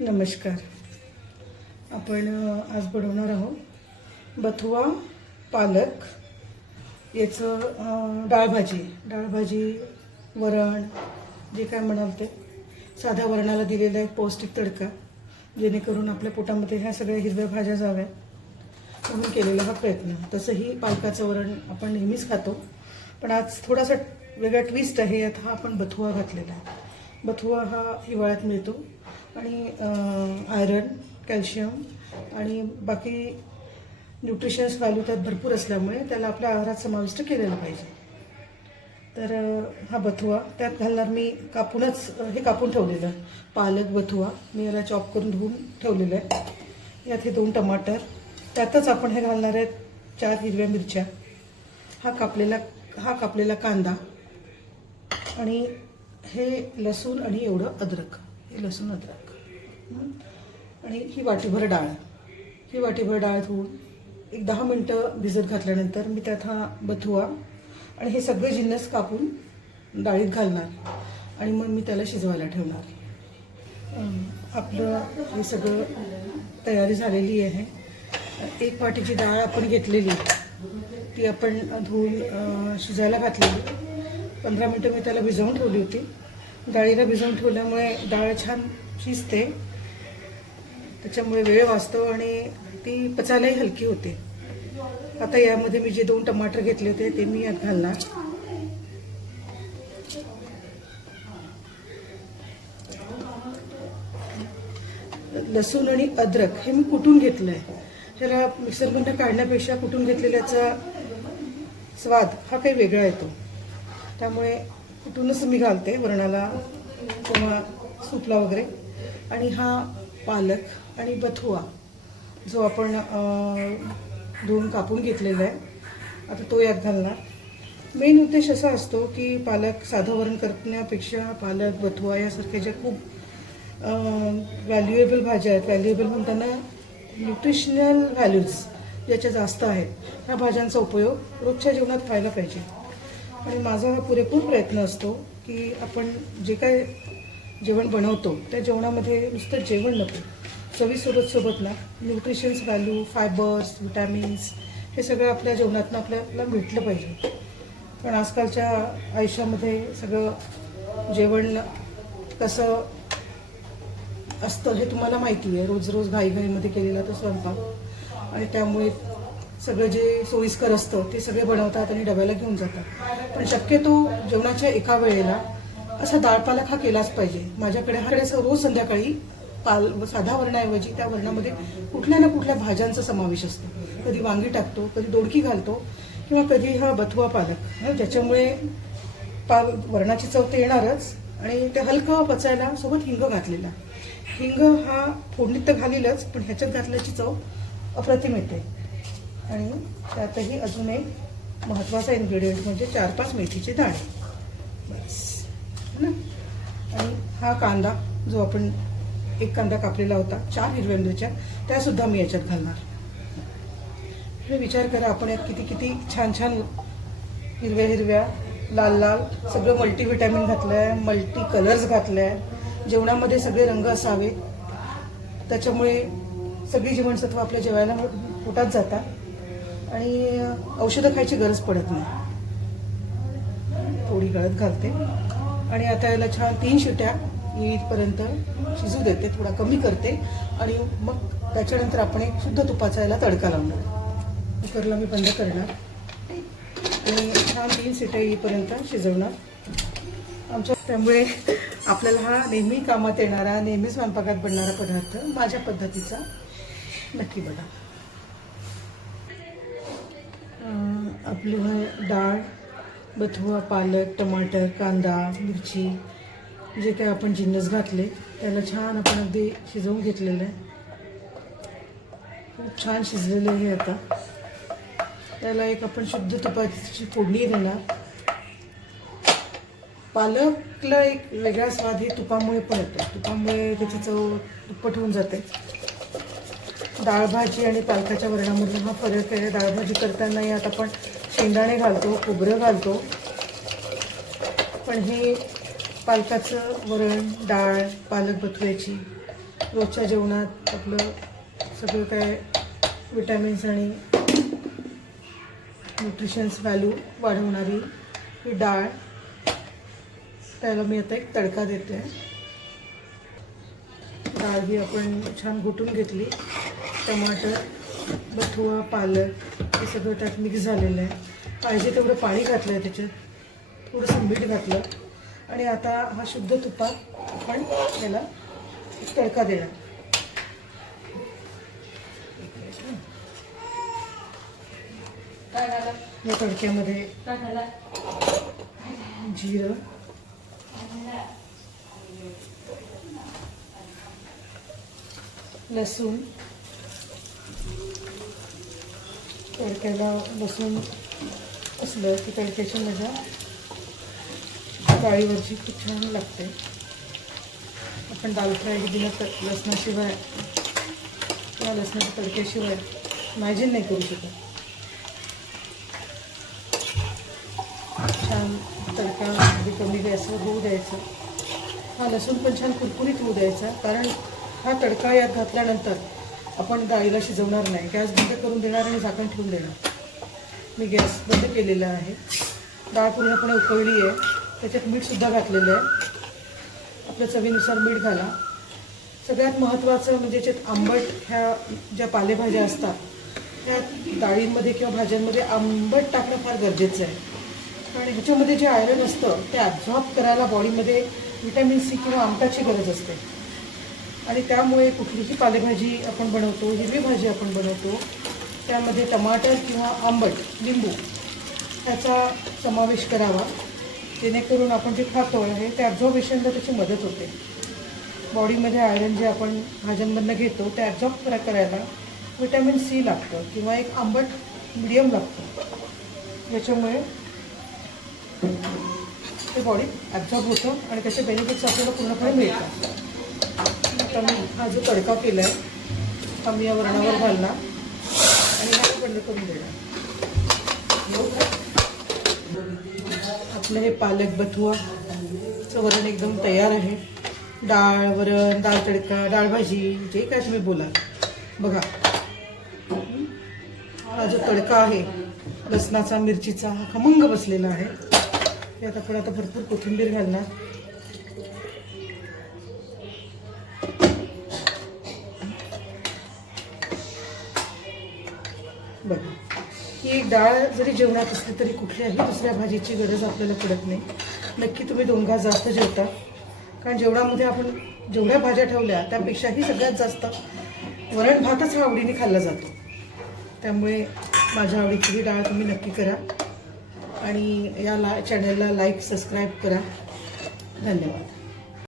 नमस्कार. आपण आज बनवणार आहोत बथुआ पालक याचं डाळभाजी वरण जे काय म्हणाल ते साध्या वरणाला दिलेला एक पौष्टिक तडका जेणेकरून आपल्या पोटामध्ये ह्या सगळ्या हिरव्या भाज्या जाव्यात म्हणून केलेला हा प्रयत्न. तसंही पालकाचं वरण आपण नेहमीच खातो, पण आज थोडासा वेगळा ट्विस्ट आहे. यात हा आपण बथुआ घातलेला आहे. बथुआ हा हिवाळ्यात मिळतो आणि आयरन, कॅल्शियम आणि बाकी न्यूट्रिशन्स व्हॅल्यू त्यात भरपूर असल्यामुळे त्याला आपल्या आहारात समाविष्ट केलेलं पाहिजे. तर हा बथुआ त्यात घालणार मी कापून ठेवलेलं पालक बथुआ मी याला चॉप करून धुवून ठेवलेलं आहे. यात हे 2 टमाटर, त्यातच आपण हे घालणार आहेत 4 हिरव्या मिरच्या, हा कापलेला कांदा आणि हे लसूण आणि एवढं अद्रक, हे लसूण अद्रक आणि ही वाटीभर डाळ धुवून एक 10 मिनटं भिजत घातल्यानंतर मी त्यात हा बथुआ आणि हे सगळे जिन्नस कापून डाळीत घालणार आणि मग मी त्याला शिजवायला ठेवणार. आपलं हे सगळं तयारी झालेली आहे. 1 वाटीची डाळ आपण घेतलेली, ती आपण धुवून शिजायला घातलेली. 15 मिनटं मी त्याला भिजवून ठेवली होती. डाळीला भिजवून ठेवल्यामुळे डाळ छान शिजते, त्याच्यामुळे वेळ वाचतो आणि ती पचायलाही हलकी होते. आता यामध्ये मी जे 2 टमाटर घेतले होते ते मी यात घालणार. लसूण आणि अद्रक हे मी कुटून घेतलं आहे. ह्याला मिक्सरमधून काढण्यापेक्षा कुटून घेतलेल्याचा स्वाद हा काही वेगळा येतो, त्यामुळे कुटूनच मी घालते वरणाला किंवा सूपला वगैरे. आणि हा पालक आणि बथुआ जो आपण धुवून कापून घेतलेला आहे, आता तो यात घालणार. मेन उद्देश असा असतो की पालक साधं वरण करण्यापेक्षा पालक बथुआ यासारख्या ज्या खूप व्हॅल्युएबल भाज्या आहेत, व्हॅल्युएबल म्हणताना न्यूट्रिशनल व्हॅल्यूज ज्याच्या जास्त आहेत, ह्या भाज्यांचा उपयोग रोजच्या जेवणात व्हायला पाहिजे. आणि माझा हा पुरेपूर प्रयत्न असतो की आपण जे काय जेवण बनवतो त्या जेवणामध्ये नुसतं जेवण नको, चवीसोबत ना न्यूट्रिशन्स व्हॅल्यू, फायबर्स, विटॅमिन्स हे सगळं आपल्या जेवणातनं आपल्याला भेटलं पाहिजे. पण आजकालच्या आयुष्यामध्ये सगळं जेवण कसं असतं हे तुम्हाला माहिती आहे. रोज घाईमध्ये केलेला तो स्वयंपाक, आणि त्यामुळे सगळं जे सोयीस्कर असतं ते सगळे बनवतात आणि डब्याला घेऊन जातात. पण शक्यतो जेवणाच्या एका वेळेला असा डाळ पालक हा केलाच पाहिजे. माझ्याकडे रोज संध्याकाळी साधा वरणाऐवजी त्या वरणामध्ये कुठल्या ना कुठल्या भाज्यांचा समावेश असतो. कधी वांगी टाकतो, कधी दोडकी घालतो किंवा कधी हा बथुआ पालक, ज्याच्यामुळे वरणाची चव ते येणारच आणि ते हलकं पचायला. सोबत हिंग घातलेला. हिंग हा फोडणीत तर घालीलच, पण ह्याच्यात घातल्याची चव अप्रतिम येते. आणि त्यातही अजून एक महत्त्वाचा इन्ग्रेडियंट म्हणजे 4-5 मेथीचे दाणे, बस ना. आणि हा कांदा जो आपण 1 कांदा कापलेला होता, 4 हिरव्या मिरच्या त्यासुद्धा मी याच्यात घालणार. हे विचार करा आपण यात किती छान हिरव्या लाल सगळं मल्टीव्हिटॅमिन घातलं आहे, मल्टी कलर्स घातले आहे. जेवणामध्ये सगळे रंग असावे, त्याच्यामुळे सगळी जीवनसत्व आपल्या जेवायला पोटात जातात आणि औषधं खायची गरज पडत नाही. थोडी गळत घालते आणि आता याला छान 3 शिट्या येईपर्यंत शिजू देते, थोडा कमी करते आणि मग त्याच्यानंतर आपण एक शुद्ध तुपाचा याला तडका लावणार. कुकरला मी बंद करणार आणि छान 3 शिट्या येईपर्यंत शिजवणार आमच्या. त्यामुळे आपल्याला हा नेहमी कामात येणारा, नेहमी स्वयंपाकात बनणारा पदार्थ माझ्या पद्धतीचा नक्की बघा. आपलं डाळ, बथुआ, पालक, टमाटर, कांदा, मिरची जे काय आपण जिन्नस घातले त्याला छान आपण अगदी शिजवून घेतलेलं आहे. खूप छान शिजलेलं आहे. आता त्याला एक आपण शुद्ध तुपाची फोडणी देणार. पालकला एक वेगळा स्वाद हे तुपामुळे पण येतो, तुपामुळे त्याची चव दुप्पट होऊन जाते. डाळभाजी आणि पालकाच्या वरणामधून हा फरक आहे. डाळभाजी करताना यात आपण शेंगदाणे घालतो, खोबरं घालतो, पण हे पालकाचं वरण, डाळ, पालक बथुयाची रोजच्या जेवणात आपलं सगळं काय विटॅमिन्स आणि न्यूट्रिशन्स व्हॅल्यू वाढवणारी ही डाळ, त्याला मी आता एक तडका देते. डाळ ही आपण छान घोटून घेतली. टमाटर, बथुआ, पालक हे सगळं त्यात मिक्स झालेलं आहे. पाहिजे तेवढं पाणी घातलं आहे, त्याच्यात थोडंसं मीठ घातलं आणि आता हा शुद्ध तुपात आपण त्याला एक तडका देणार. या तडक्यामध्ये जिरं, लसूण, तडक्याला लसूण असलं की तडक्याची मजा डाळीवरची खूप छान लागते. आपण दाल फ्राय दिला तर लसणाशिवाय किंवा लसणाच्या तडक्याशिवाय इमॅजिन नाही करू शकत. छान तडका अगदी कमी गॅसवर होऊ द्यायचा. हा लसूण पण छान कुरकुरीत होऊ द्यायचा, कारण हा तडका यात घातल्यानंतर आपण डाळीला शिजवणार नाही. गॅस बंद करून देणार आणि झाकण ठेवून देणार. मी गॅस बंद केलेला आहे. डाळ पूर्णपणे उकळली आहे. त्याच्यात मीठसुद्धा घातलेलं आहे. आपल्या चवीनुसार मीठ घाला. सगळ्यात महत्त्वाचं म्हणजे याच्यात आंबट, ह्या ज्या पालेभाज्या असतात त्या डाळींमध्ये किंवा भाज्यांमध्ये आंबट टाकणं फार गरजेचं आहे. कारण ह्याच्यामध्ये जे आयरन असतं ते ॲब्झॉर्ब करायला बॉडीमध्ये व्हिटॅमिन सी किंवा आमटाची गरज असते. आणि त्यामुळे कुठलीही पालेभाजी आपण बनवतो, हिरवी भाजी आपण बनवतो, त्यामध्ये टमाटर किंवा आंबट लिंबू ह्याचा समावेश करावा, जेणेकरून आपण जे खातो आहे ते ॲब्झॉर्बेशनला त्याची मदत होते. बॉडीमध्ये आयरन जे आपण भाज्यांमधनं घेतो ते ॲब्झॉर्ब करायला व्हिटॅमिन सी लागतं किंवा एक आंबट मिडियम लागतं. याच्यामुळे ते बॉडीत ॲब्झॉर्ब होतं आणि त्याचे बेनिफिट्स आपल्याला पूर्णपणे मिळतात. आता मी हा जो तडका केला आहे हा मी या वरणावर घालणार आणि हा बंद करून देणार. आपलं हे पालक बथुआचं वरण एकदम तयार आहे. डाळ, वरण, डाळ तडका, डाळ भाजी, जे काय तुम्ही बोला. बघा हा जो तडका आहे लसणाचा, मिरचीचा, हा खमंग बसलेला आहे. त्यात आपण आता भरपूर कोथिंबीर घालणार. बघा ही एक डाळ जरी जेवणात असली तरी कुठल्याही दुसऱ्या भाजीची गरज आपल्याला पडत नाही. नक्की तुम्ही 2 घास जास्त जेवता, कारण जेवणामध्ये आपण जेवढ्या भाज्या ठेवल्या त्यापेक्षाही सगळ्यात जास्त वरण भातच हा आवडीने खाल्ला जातो. त्यामुळे माझ्या आवडीची ही डाळ तुम्ही नक्की करा आणि या चॅनलला लाईक, सबस्क्राईब करा. धन्यवाद.